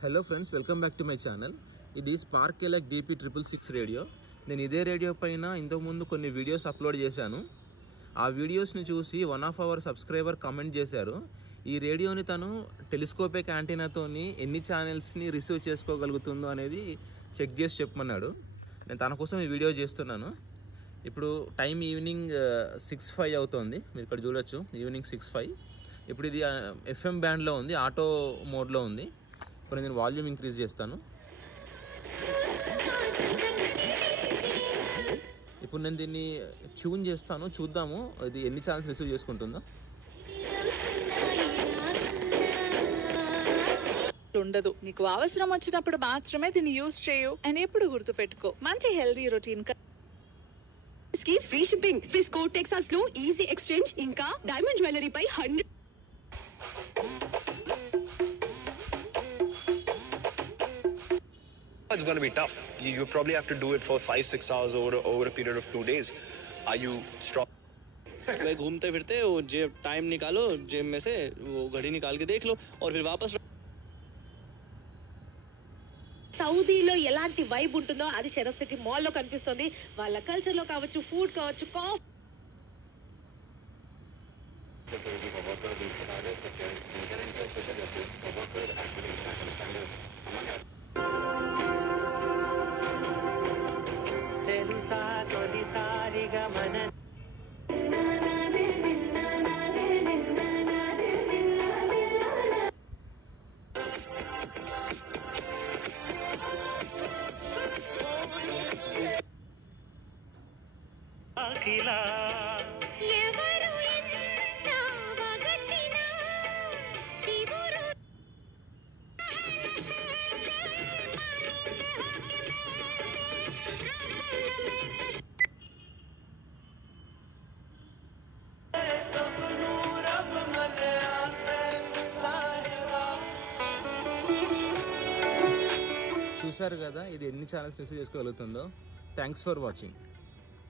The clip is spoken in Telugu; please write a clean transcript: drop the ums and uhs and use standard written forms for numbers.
Hello friends, welcome back to my channel. ఇది స్పార్క్ ఎలెక్ DP666 రేడియో. నేను ఇదే రేడియో పైన ఇంతకుముందు కొన్ని వీడియోస్ అప్లోడ్ చేశాను. ఆ వీడియోస్ని చూసి one of our subscriber comment చేశారు, ఈ రేడియోని తను టెలిస్కోపిక్ యాంటీనాతోని ఎన్ని ఛానల్స్ని రిసీవ్ చేసుకోగలుగుతుందో అనేది చెక్ చేసి చెప్పమన్నాడు. నేను తన కోసం ఈ వీడియో చేస్తున్నాను. ఇప్పుడు టైం ఈవినింగ్ 6:05 అవుతుంది. మీరు ఇక్కడ చూడొచ్చు, ఈవినింగ్ 6:05. ఇప్పుడు ఇది FM బ్యాండ్లో ఉంది, ఆటో మోడ్లో ఉంది. ఇప్పుడు నేను వాల్యూమ్ ఇంక్రీజ్ చేస్తాను. ఇప్పుడు నేను దీన్ని ట్యూన్ చేస్తాను, చూద్దాము ఇది ఎన్ని ఛానల్స్ రిసీవ్ చేసుకుంటుందో. ఉండదు, నీకు అవసరం వచ్చినప్పుడు మాత్రమే దీన్ని యూజ్ చేయు. అండ్ ఎప్పుడు గుర్తు పెట్టుకో, మంచి హెల్దీ రొటీన్ ఫ్రీ షిప్పింగ్, ఫిస్కో, టెక్సాస్ లో ఈజీ ఎక్స్చేంజ్, ఇంకా డైమండ్ జ్యువెలరీ పై 100. It's going to be tough. You probably have to do it for 5-6 hours over a period of 2 days. Are you strong? भाई घूमते फिरते वो जेब टाइम निकालो, जेब में से वो घड़ी निकाल के देख लो और फिर वापस. సౌదీలో ఎలాంటి వైబ్ ఉంటుందో అది షరఫ్ సిటీ మాల్ లో కనిపిస్తుంది. వాళ్ళ కల్చర్ లో కావచ్చు, ఫుడ్ కావచ్చు, కాఫీ. చూసారు కదా ఇది ఎన్ని ఛానల్స్ రిసీవ్ చేసుకోగలుగుతుందో. Thanks for watching.